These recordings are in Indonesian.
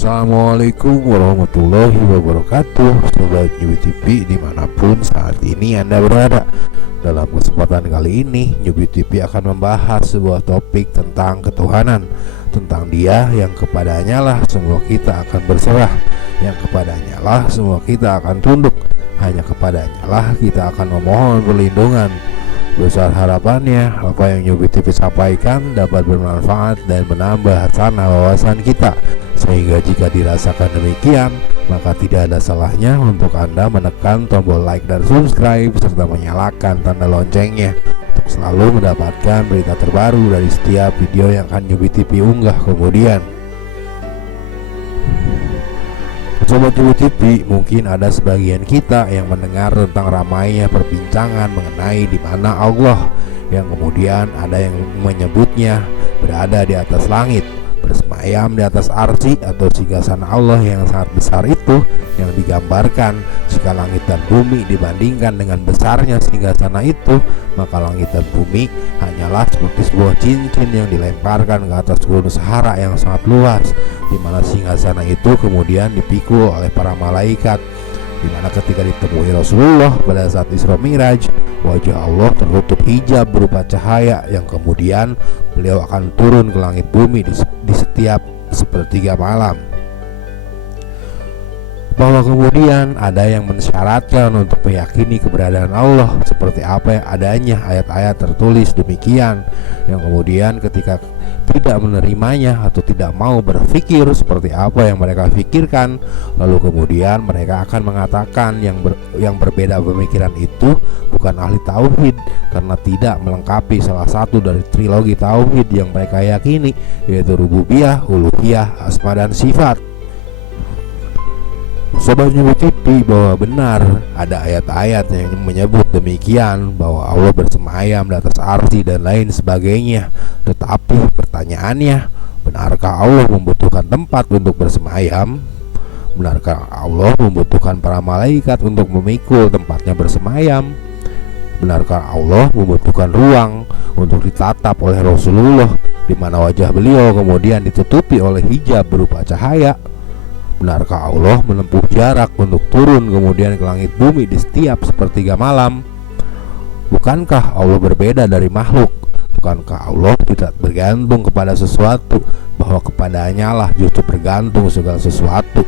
Assalamualaikum warahmatullahi wabarakatuh, Sobat Nyubi TV dimanapun saat ini Anda berada. Dalam kesempatan kali ini Nyubi TV akan membahas sebuah topik tentang ketuhanan, tentang Dia yang kepadanya lah semua kita akan berserah, yang kepadanya lah semua kita akan tunduk, hanya kepadanya lah kita akan memohon perlindungan. Besar harapannya apa yang Nyubi TV sampaikan dapat bermanfaat dan menambah hasanah wawasan kita, sehingga jika dirasakan demikian maka tidak ada salahnya untuk Anda menekan tombol like dan subscribe serta menyalakan tanda loncengnya untuk selalu mendapatkan berita terbaru dari setiap video yang akan Nyubi TV unggah kemudian. Sobat Nyubi TV, mungkin ada sebagian kita yang mendengar tentang ramainya perbincangan mengenai di mana Allah, yang kemudian ada yang menyebutnya berada di atas langit, bersemayam di atas arsy atau singgasana Allah yang sangat besar itu, yang digambarkan jika langit dan bumi dibandingkan dengan besarnya singgasana itu, maka langit dan bumi hanyalah seperti sebuah cincin yang dilemparkan ke atas gunung Sahara yang sangat luas, di mana singgasana itu kemudian dipikul oleh para malaikat, di mana ketika ditemui Rasulullah pada saat Isra Mi'raj, wajah Allah tertutup hijab berupa cahaya yang kemudian beliau akan turun ke langit bumi di setiap sepertiga malam. Bahwa kemudian ada yang mensyaratkan untuk meyakini keberadaan Allah seperti apa yang adanya ayat-ayat tertulis demikian, yang kemudian ketika tidak menerimanya atau tidak mau berpikir seperti apa yang mereka pikirkan, lalu kemudian mereka akan mengatakan yang berbeda pemikiran itu bukan ahli tauhid, karena tidak melengkapi salah satu dari trilogi tauhid yang mereka yakini, yaitu rububiyah, uluhiyah, asma dan sifat. Sobat Nyubi TV, bahwa benar ada ayat-ayat yang menyebut demikian, bahwa Allah bersemayam di atas arsy dan lain sebagainya. Tetapi pertanyaannya, benarkah Allah membutuhkan tempat untuk bersemayam? Benarkah Allah membutuhkan para malaikat untuk memikul tempatnya bersemayam? Benarkah Allah membutuhkan ruang untuk ditatap oleh Rasulullah, di mana wajah beliau kemudian ditutupi oleh hijab berupa cahaya? Benarkah Allah menempuh jarak untuk turun kemudian ke langit bumi di setiap sepertiga malam? Bukankah Allah berbeda dari makhluk? Bukankah Allah tidak bergantung kepada sesuatu, bahwa kepadanya lah justru bergantung segala sesuatu?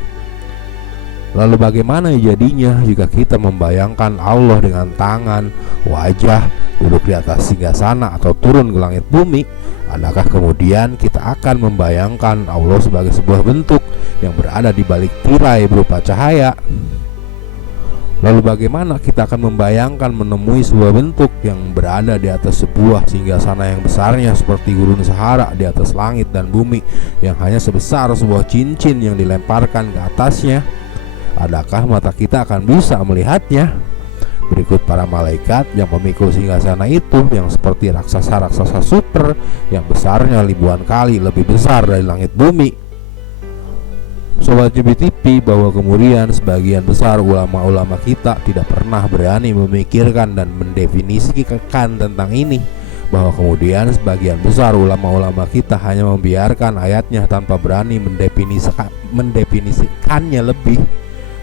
Lalu bagaimana jadinya jika kita membayangkan Allah dengan tangan, wajah, duduk di atas singgasana atau turun ke langit bumi? Adakah kemudian kita akan membayangkan Allah sebagai sebuah bentuk yang berada di balik tirai berupa cahaya? Lalu bagaimana kita akan membayangkan menemui sebuah bentuk yang berada di atas sebuah singgasana yang besarnya seperti gurun Sahara di atas langit dan bumi, yang hanya sebesar sebuah cincin yang dilemparkan ke atasnya? Adakah mata kita akan bisa melihatnya? Berikut para malaikat yang memikul singgasana itu, yang seperti raksasa-raksasa super yang besarnya ribuan kali lebih besar dari langit bumi. Sobat Nyubi TV, bahwa kemudian sebagian besar ulama-ulama kita tidak pernah berani memikirkan dan mendefinisikan tentang ini, bahwa kemudian sebagian besar ulama-ulama kita hanya membiarkan ayatnya tanpa berani mendefinisikannya lebih,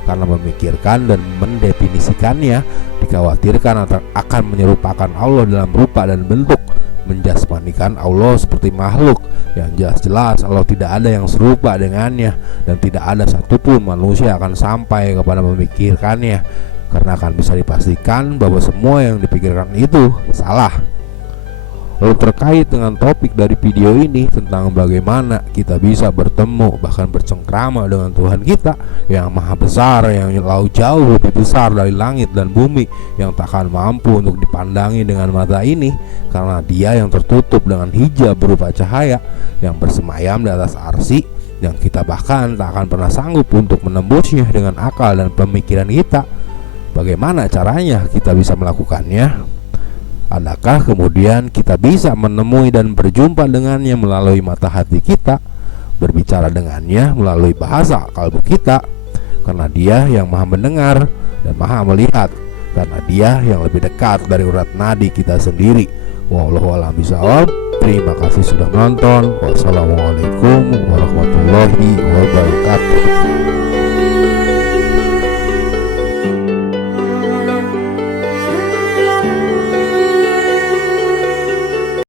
karena memikirkan dan mendefinisikannya dikhawatirkan akan menyerupakan Allah dalam rupa dan bentuk, menjasmanikan Allah seperti makhluk yang jelas-jelas Allah tidak ada yang serupa dengannya, dan tidak ada satupun manusia akan sampai kepada memikirkannya, karena akan bisa dipastikan bahwa semua yang dipikirkan itu salah. Lalu terkait dengan topik dari video ini tentang bagaimana kita bisa bertemu bahkan bercengkrama dengan Tuhan kita yang maha besar, yang jauh lebih besar dari langit dan bumi, yang takkan mampu untuk dipandangi dengan mata ini, karena Dia yang tertutup dengan hijab berupa cahaya, yang bersemayam di atas arsy, yang kita bahkan tak akan pernah sanggup untuk menembusnya dengan akal dan pemikiran kita. Bagaimana caranya kita bisa melakukannya? Adakah kemudian kita bisa menemui dan berjumpa dengannya melalui mata hati kita, berbicara dengannya melalui bahasa kalbu kita? Karena Dia yang maha mendengar dan maha melihat, karena Dia yang lebih dekat dari urat nadi kita sendiri. Wallahu a'lam bishawab. Terima kasih sudah menonton. Wassalamualaikum warahmatullahi wabarakatuh.